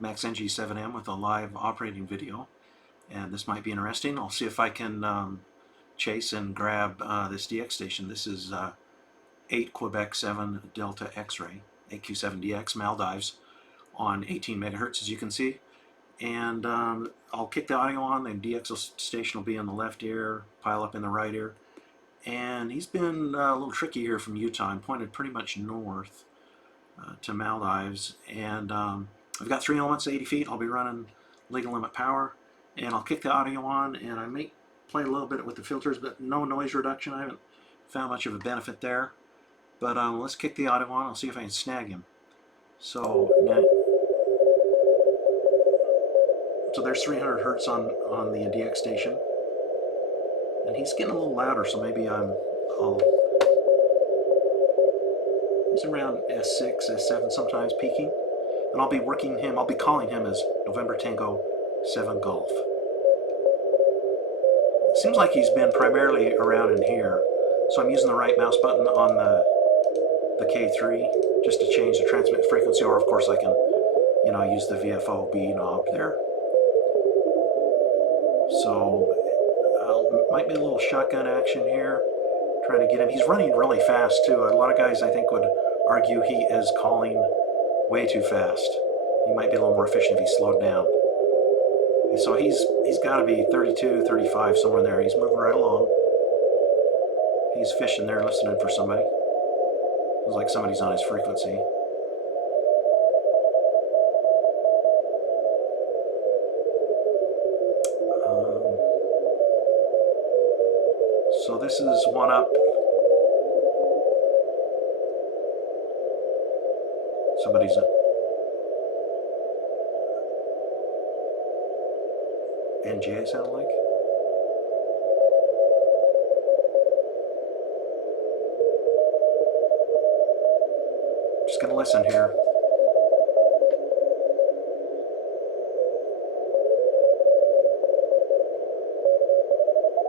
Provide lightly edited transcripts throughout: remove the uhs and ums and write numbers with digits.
Max NG7M with a live operating video, and this might be interesting. I'll see if I can chase and grab this DX station. This is 8 Quebec 7 Delta X-ray, 8Q7DX Maldives on 18 megahertz, as you can see. And I'll kick the audio on. The DX station will be in the left ear, pile up in the right ear. And he's been a little tricky here from Utah. I'm pointed pretty much north to Maldives. And I've got 3 elements, 80 feet. I'll be running legal limit power. And I'll kick the audio on, and I may play a little bit with the filters, but no noise reduction. I haven't found much of a benefit there. But let's kick the audio on. I'll see if I can snag him. So there's 300 hertz on the DX station, and he's getting a little louder, so maybe he's around S6, S7 sometimes peaking, and I'll be calling him as November Tango 7 Golf. It seems like he's been primarily around in here, so I'm using the right mouse button on the K3 just to change the transmit frequency, or of course I can, use the VFO-B knob there. So might be a little shotgun action here, trying to get him. He's running really fast too. A lot of guys, I think, would argue he is calling way too fast. He might be a little more efficient if he slowed down. And so he's got to be 32, 35, somewhere in there. He's moving right along. He's fishing there, listening for somebody. Feels like somebody's on his frequency. So this is one up. Somebody's NJ sound like. Just gonna listen here.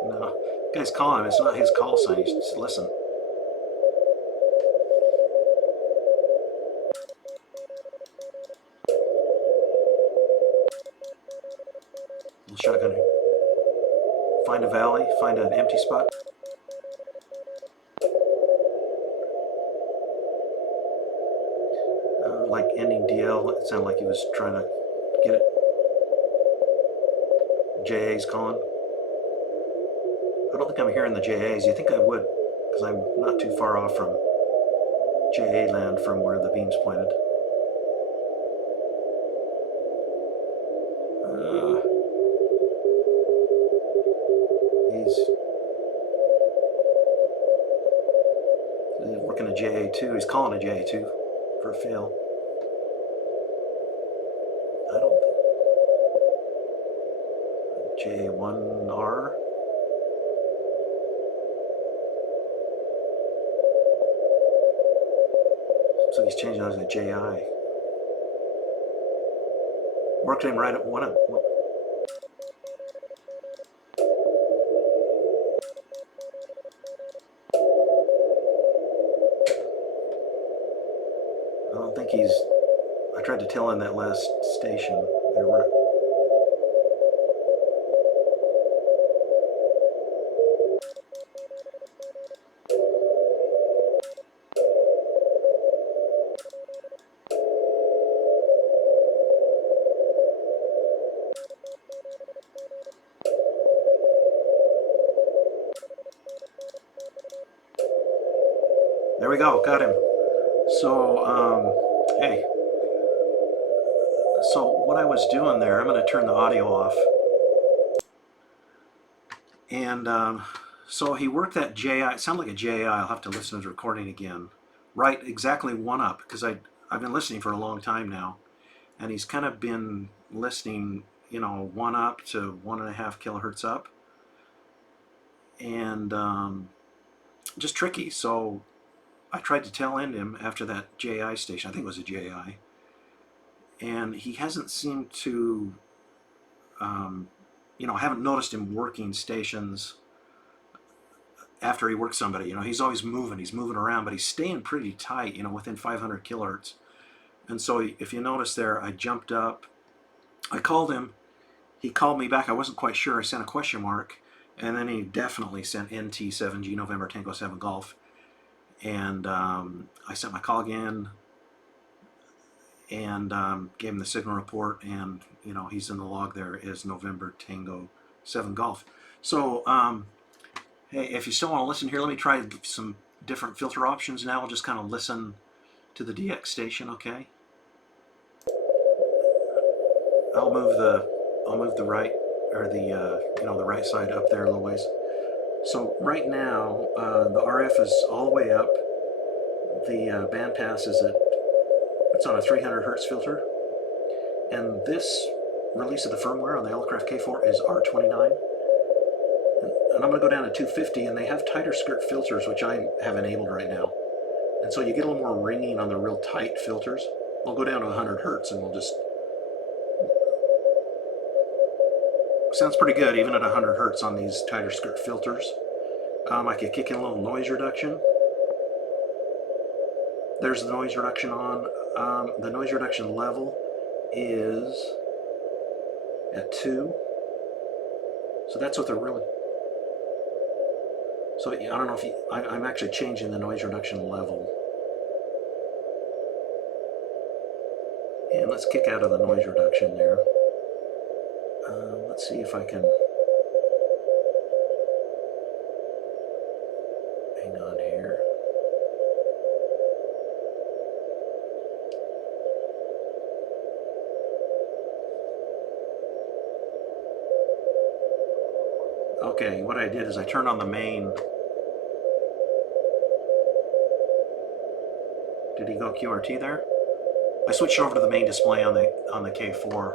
No, the guy's calling him. It's not his call sign. You just listen. Little shotgun. Find a valley. Find an empty spot. Like ending DL. It sounded like he was trying to get it. JA's calling. I don't think I'm hearing the JAs. You think I would, because I'm not too far off from JA land from where the beam's pointed. He's working a JA2. He's calling a JA2 for a fail. I don't think. JA1R. So he's changing out to JI. Worked him right at one up. I don't think he's. I tried to tell him that last station. There were. There we go, got him. So, hey. So what I was doing there, I'm going to turn the audio off. And so he worked that JI. It sounded like a JI. I'll have to listen to the recording again. Right, exactly one up, because I've been listening for a long time now. And he's kind of been listening, one up to 1.5 kilohertz up. And just tricky. So I tried to tail end him after that JI station. I think it was a JI. And he hasn't seemed to, I haven't noticed him working stations after he works somebody. You know, he's always moving. He's moving around, but he's staying pretty tight, you know, within 500 kilohertz. And so if you notice there, I jumped up I called him. He called me back. I wasn't quite sure. I sent a question mark, and then he definitely sent NT7G November Tango 7 Golf. And I sent my call again, and gave him the signal report, and you know he's in the log there as November Tango 7 Golf. So hey, if you still want to listen here, let me try some different filter options now. I'll just kind of listen to the DX station, okay? I'll move the right, or the you know, the right side up there a little ways. So right now the RF is all the way up. The bandpass is it's on a 300 hertz filter, and this release of the firmware on the Elecraft K4 is R29. And I'm going to go down to 250, and they have tighter skirt filters, which I have enabled right now. And so you get a little more ringing on the real tight filters. I'll go down to 100 hertz, and we'll just... Sounds pretty good, even at 100 hertz on these tighter skirt filters. I could kick in a little noise reduction. There's the noise reduction on. The noise reduction level is at 2. So that's what they're really... So I don't know if you... I'm actually changing the noise reduction level. And let's kick out of the noise reduction there. Let's see if I can... Hang on here. Okay, what I did is I turned on the main. Did he go QRT there? I switched over to the main display on the K4.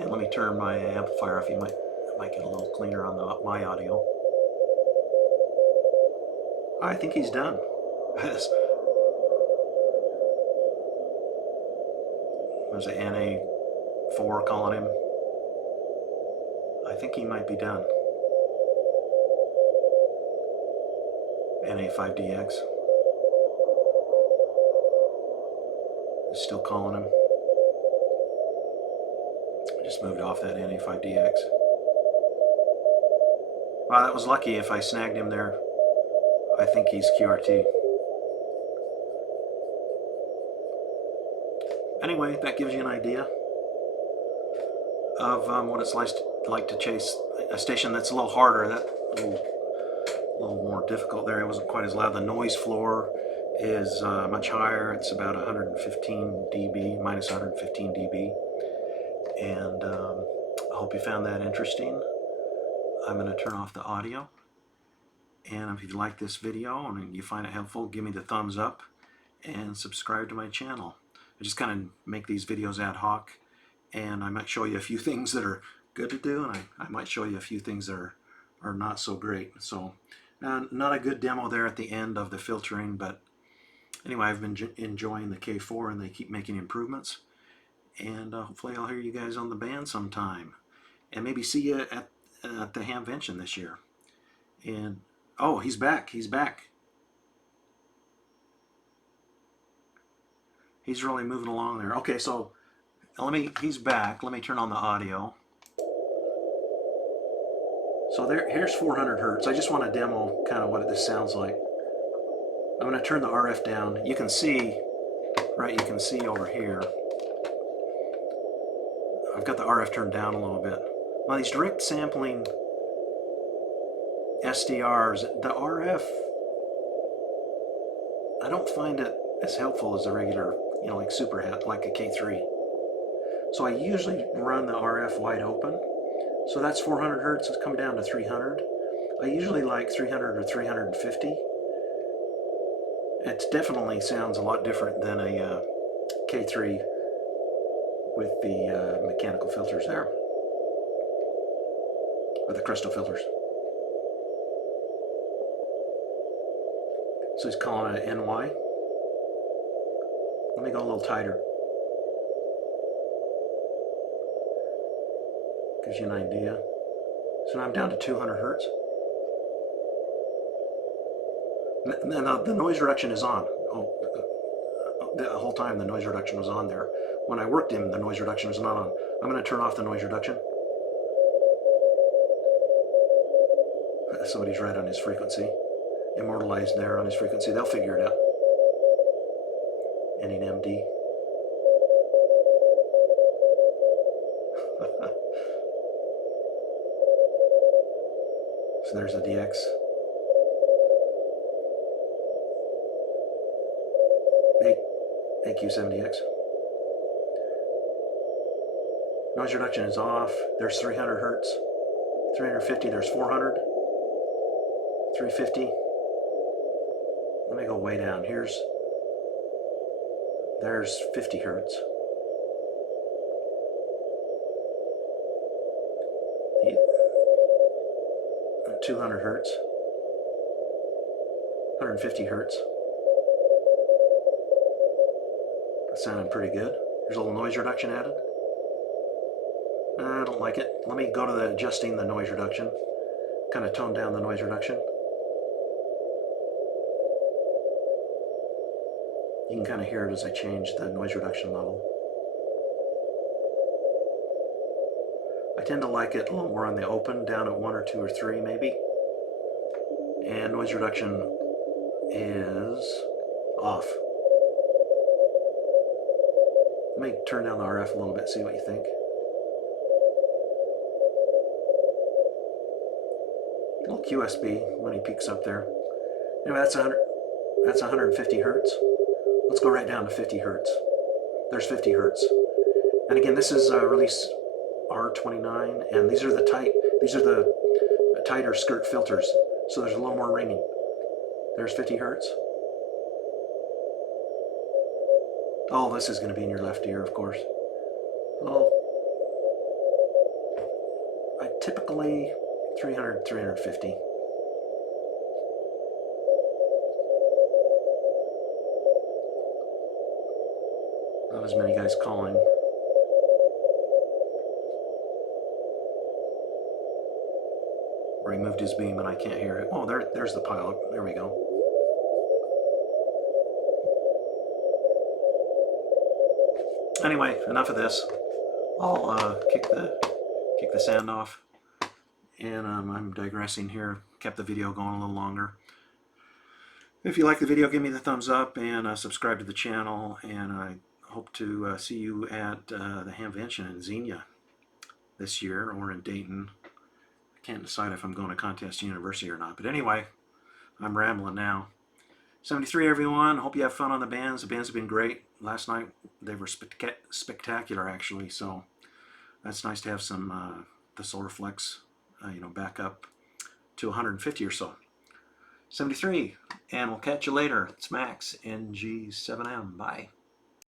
And let me turn my amplifier off. You might get a little cleaner on my audio. I think he's done. There's an NA4 calling him. I think he might be done. NA5DX is still calling him. I just moved off that NA5DX. Wow, that was lucky if I snagged him there. I think he's QRT. Anyway, that gives you an idea of what it's like to chase a station that's a little harder. That a little more difficult there. It wasn't quite as loud. The noise floor is much higher. It's about 115 dB, minus 115 dB. And I hope you found that interesting. I'm going to turn off the audio. And if you like this video and you find it helpful, give me the thumbs up and subscribe to my channel. I just kind of make these videos ad hoc, and I might show you a few things that are good to do, and I might show you a few things that are not so great. So not a good demo there at the end of the filtering, but anyway, I've been enjoying the K4, and they keep making improvements. And hopefully I'll hear you guys on the band sometime, and maybe see you at the Hamvention this year. And oh, he's back. He's back. He's really moving along there. Okay, so he's back. Let me turn on the audio. So here's 400 hertz. I just want to demo kind of what this sounds like. I'm going to turn the RF down. You can see, right, you can see over here. I've got the RF turned down a little bit. Now these direct sampling SDRs, the RF, I don't find it as helpful as the regular, you know, like superhet, like a K3. So I usually run the RF wide open. So that's 400 hertz. It's come down to 300. I usually like 300 or 350. It definitely sounds a lot different than a K3 with the mechanical filters there, or the crystal filters. So he's calling it an NY. Let me go a little tighter. Gives you an idea. So now I'm down to 200 hertz. Now the noise reduction is on. Oh, the whole time the noise reduction was on there. When I worked him, the noise reduction was not on. I'm going to turn off the noise reduction. Somebody's right on his frequency. Immortalized there on his frequency. They'll figure it out. Ending MD. So there's a DX. Hey, 8Q7DX. Noise reduction is off. There's 300 hertz. 350, there's 400. 350. Let me go way down. There's 50 hertz. 200 hertz. 150 hertz. That's sounding pretty good. There's a little noise reduction added. I don't like it. Let me go to the adjusting the noise reduction. Kind of tone down the noise reduction. You can kind of hear it as I change the noise reduction level. I tend to like it a little more on the open, down at 1 or 2 or 3 maybe. And noise reduction is off. Let me turn down the RF a little bit, see what you think. A little QSB when he peaks up there. Anyway, that's 150 hertz. Let's go right down to 50 hertz. There's 50 hertz. And again, this is release R29, and these are the tighter skirt filters. So there's a little more ringing. There's 50 hertz. Oh, this is going to be in your left ear, of course. Well, I typically 300, 350. Not as many guys calling. Or he moved his beam and I can't hear it. Oh, there's the pileup. There we go. Anyway, enough of this. I'll kick the sound off. And I'm digressing here. Kept the video going a little longer. If you like the video, give me the thumbs up and subscribe to the channel. And I hope to see you at the Hamvention in Xenia this year, or in Dayton. I can't decide if I'm going to Contest University or not. But anyway, I'm rambling now. 73, everyone. Hope you have fun on the bands. The bands have been great. Last night, they were spectacular, actually. So that's nice to have some the solar flex, back up to 150 or so. 73, and we'll catch you later. It's Max, NG7M. Bye.